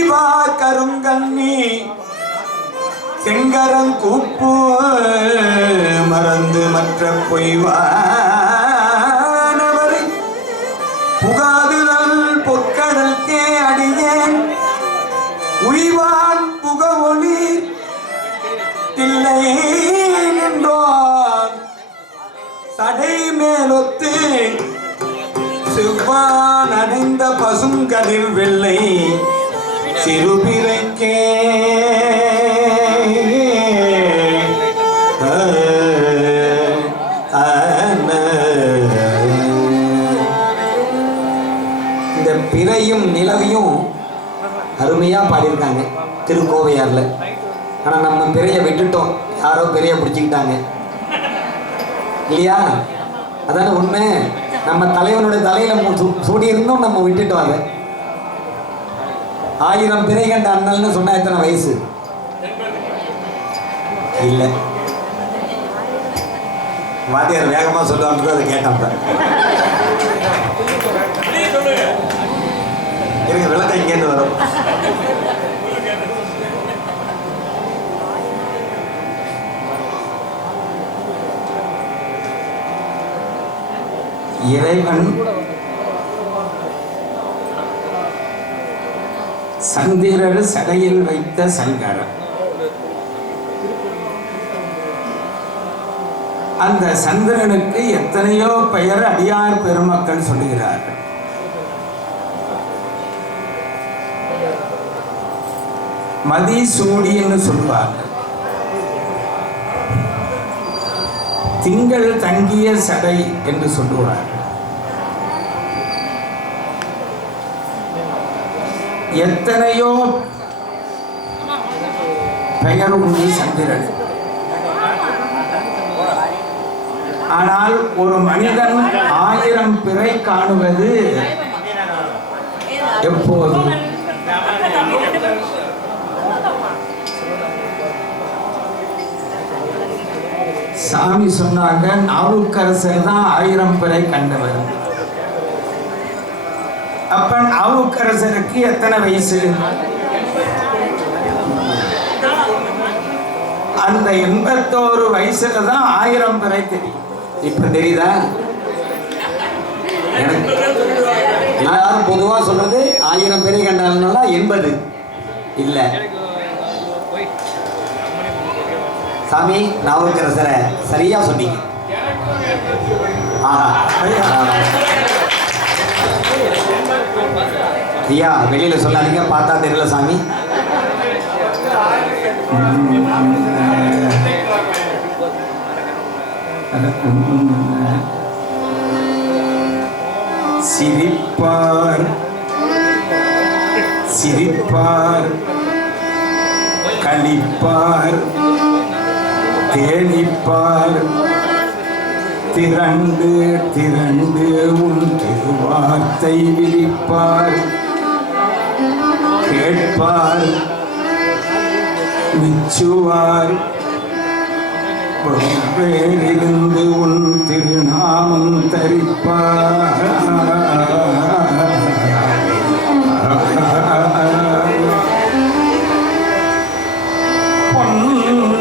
மைவா கருங்கண்ணி செங்கரம் கூப்பு மறந்து மற்ற பொய்வானவரை. புகாதுதல் பொற்கடல்கே அடியேன் உய்வான் புக ஒளி தில்லை நின்றோன் சடை மேலொத்து செவ்வான் அடைந்த பசுங்கதிர் வெள்ளை சிறுபிறைக்கே இந்த பிறையும் நிலவையும் அருமையா பாடியிருக்காங்க திருக்கோவையார்ல. ஆனா நம்ம பிறைய விட்டுட்டோம். யாரோ பிறைய பிடிச்சிக்கிட்டாங்க. இல்லையா? அதான உண்மை. நம்ம தலைவனுடைய தலையில சூ- சூடி இருந்தும் நம்ம விட்டுட்டோம் அதை. ஆயிரம் பிறை கண்ட அண்ணல்னு சொன்னா எத்தனை வயசு? இல்ல. வாத்தியார் வேகமா சொல்லுவாங்க அதை கேட்டான் பாரு. விளக்கம் இங்கேருந்து வரும். இறைவன் சந்திரர் சடையில் வைத்த சங்கரம். அந்த சந்திரனுக்கு எத்தனையோ பெயர் அடியார் பெருமக்கள் சொல்லுகிறார்கள். மதிசூடின்னு சொல்லுவாங்க திங்கள் தங்கிய சடை என்று சொல்லுவார்கள். எத்தனையோ பெயர் உண்டு சந்திரன். ஆனால் ஒரு மனிதன் ஆயிரம் பிறை காணுவது எப்போது? சாமி சொன்னாங்க நாவுக்கரசர் தான் ஆயிரம் பிறை கண்டவர். அப்பன் ஆவுக்கரசனுக்கு எத்தனை வயசு? அந்த எண்பத்தோரு வயசுல தான் ஆயிரம் பிறை தெரியும். இப்ப தெரியுதா? எனக்கு எல்லாரும் பொதுவா சொல்றது ஆயிரம் பேரை கண்டாலும்னா எண்பது. இல்ல. சாமி நாவுக்கரசரை சரியா சொன்னீங்க. ஆஹா. ஐயா வெளியில சொல்லாதீங்க பார்த்தா தெரியல சாமி. சிரிப்பார். சிரிப்பார். கழிப்பார். தேடிப்பார் திரண்டு திரண்டு உன் திருவார்த்தை விரிப்பார். கேட்பார் மிச்சுவார் பேரிலிருந்து உன் திருநாமம் தரிப்பார்.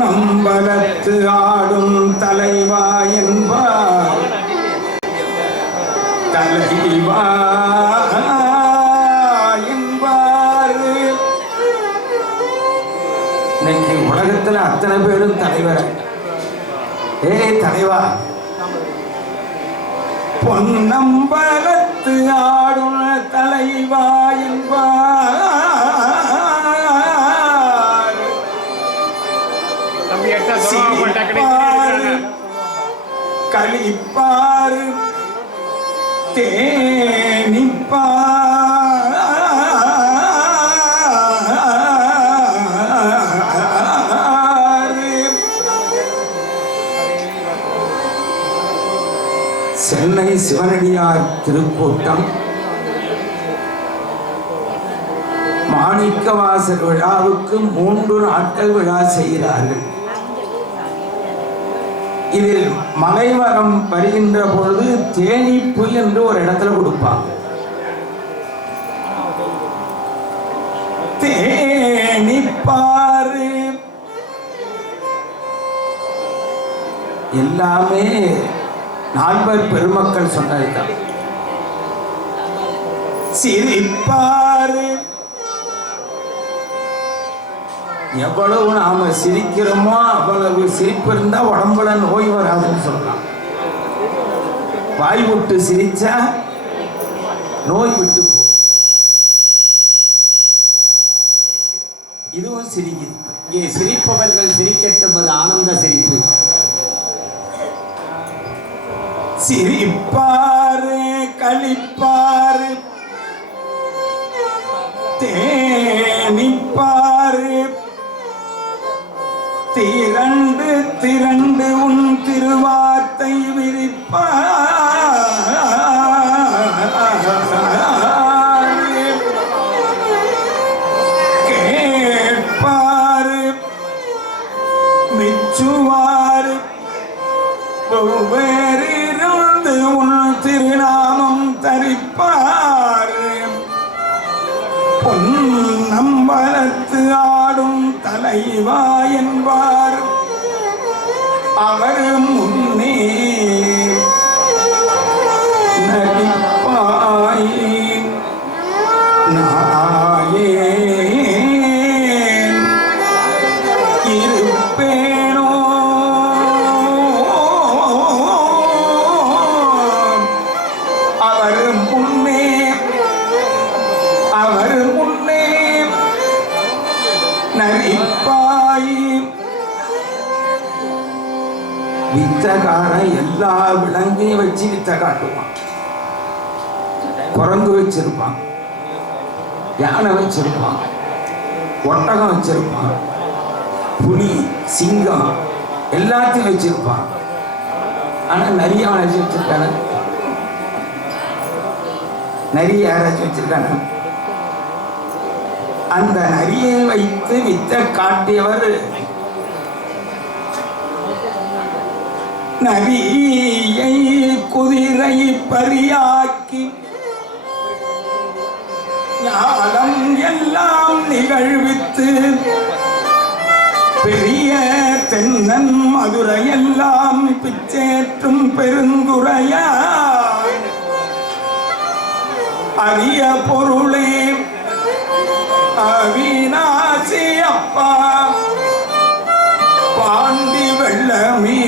பொன்னம்பலத்து ஆடும் தலைவா என்பார். தலைவா உலகத்துல அத்தனை பேரும் தலைவர். ஏ தலைவா. பொன்னம்பலத்து ஆடும் தலைவாயின் சிவனடியார் திருக்கூட்டம். மாணிக்கவாசர் விழாவுக்கு மூன்று நாட்கள் விழா செய்கிறார்கள். இதில் மலைவரம் வருகின்ற பொழுது தேனிப்பு என்று ஒரு இடத்துல கொடுப்பாங்க. தேனிப்பாறு எல்லாமே நால்வர் பெருமக்கள் சொன்னதுதான் சிரிப்பாரு. எவ்வளவு நாம சிரிக்கிறோமோ அவ்வளவு சிரிப்பு இருந்தா உடம்புல நோய் வராதுன்னு சொல்லலாம். வாய் விட்டு சிரிச்சா நோய் விட்டு போ. இதுவும் சிரிக்குது. இங்கே சிரிப்பவர்கள் சிரிக்கட்டும் பொன்னம்பலத்து ஆடும் தலைவா என்பார். அவர் நல்லா விலங்கினி வச்சு வித்த காட்டுவான். குரங்கு வச்சிருப்பான். யானை வச்சிருப்பான். ஒட்டகம் வச்சிருப்பான். புலி சிங்கம் எல்லாத்தையும் வச்சிருப்பான். ஆனால் நிறைய வளர்ச்சி வச்சிருக்காங்க நிறைய யாராச்சும் வச்சிருக்காங்க அந்த நரியை வைத்து வித்த காட்டியவர் நதியை குதிரை பரியாக்கி ஞானம் எல்லாம் நிகழ்வித்து பெரிய தென்னன் மதுரையெல்லாம் பிச்சேற்றும் பெருந்துரையா அரிய பொருளே அவிநாசி அப்பா. பாண்டி வெள்ளமே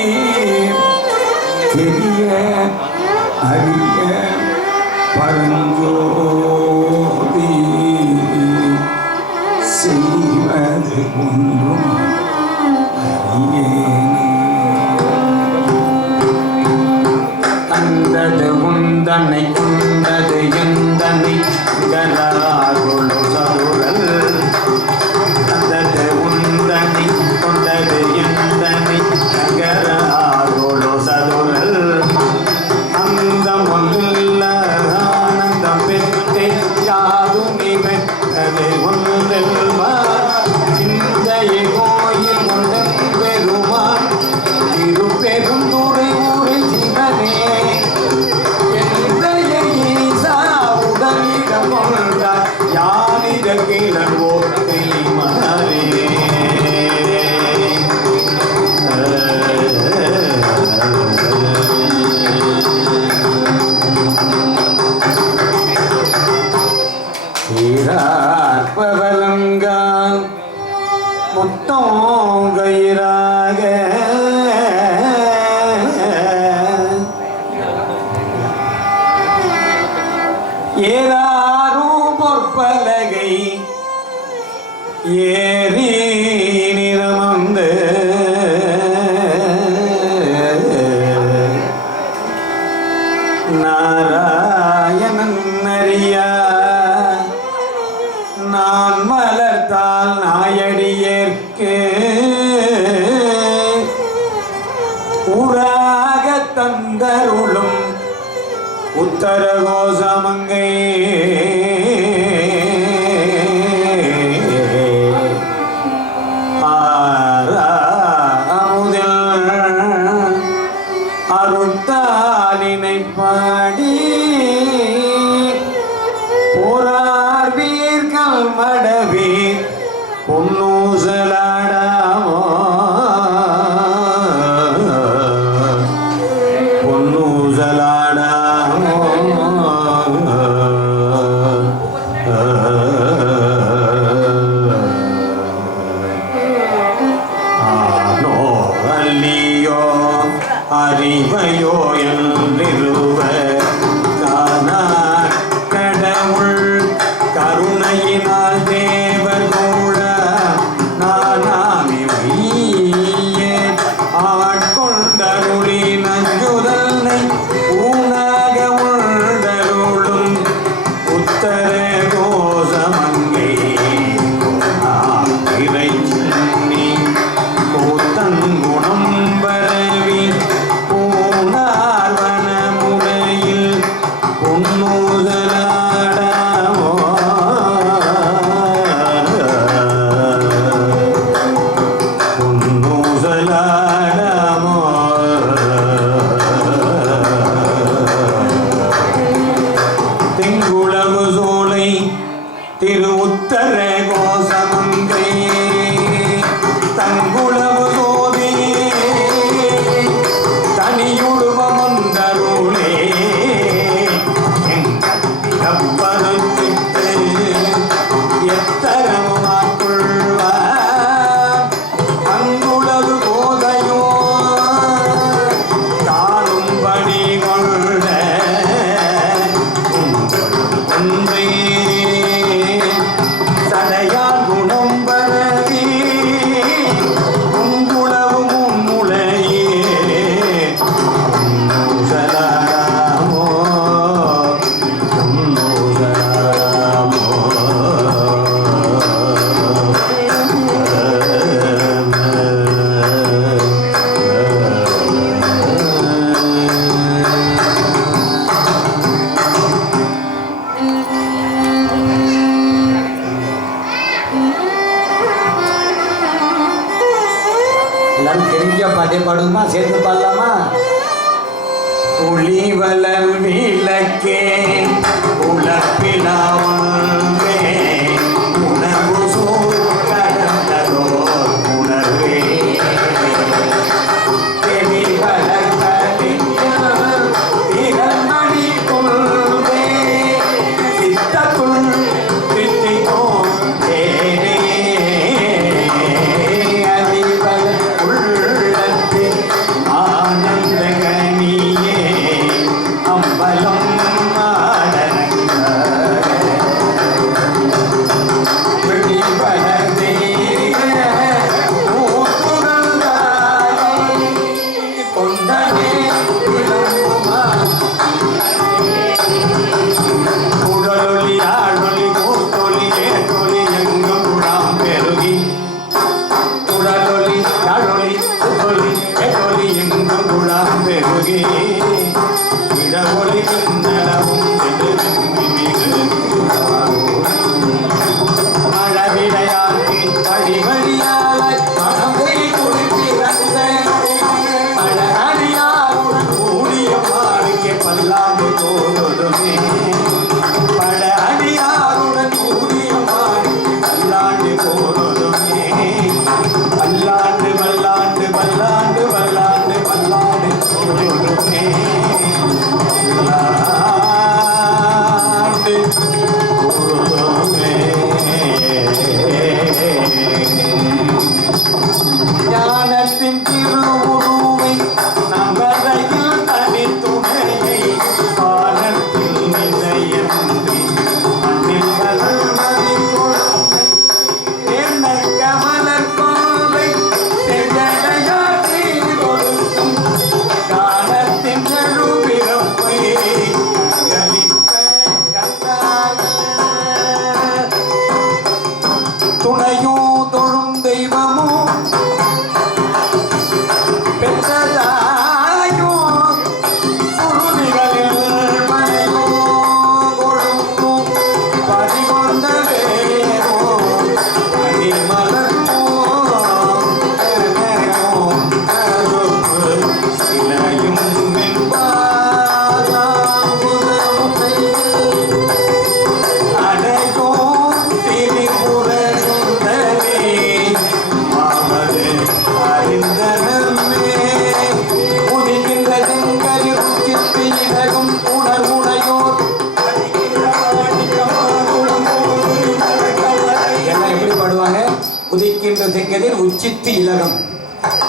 திலகம்.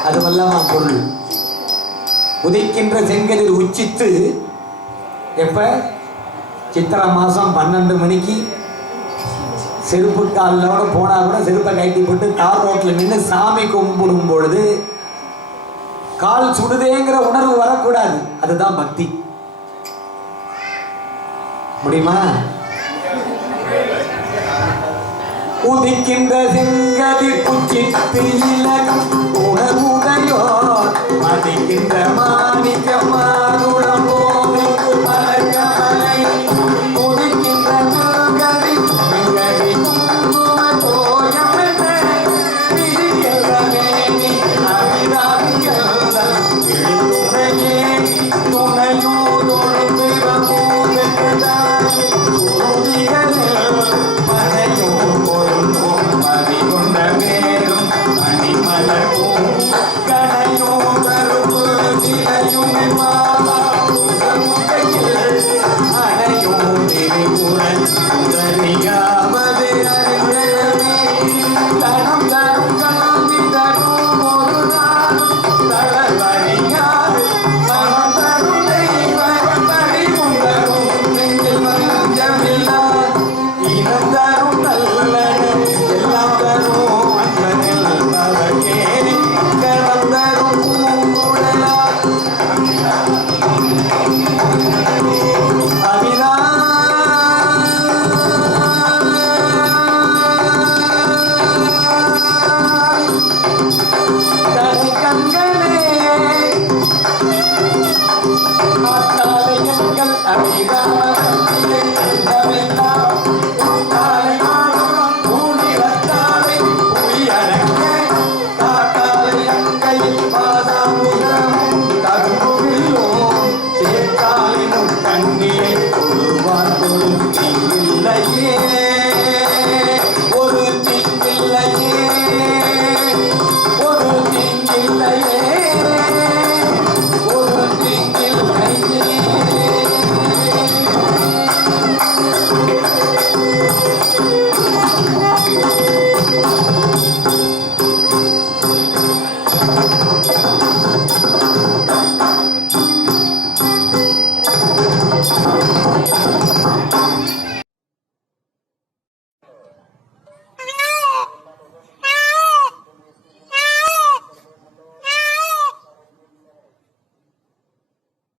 அது பொருள். உதைக்கின்ற செங்கதில் உச்சித்து எப்போ? சித்திரை மாதம் பன்னெண்டு மணிக்கு செருப்பு காலிலோட போனால் கூட செருப்பை கட்டி போட்டு தார் ரோட்டில் நின்று சாமி கும்பிடும் பொழுது கால் சுடுதேங்கிற உணர்வு வரக்கூடாது. அதுதான் பக்தி. முடியுமா? உதிக்கின்ற செங்கதி குச்சித்தியில உணர்வுடையோர் மதிக்கின்ற மாணிக்கமா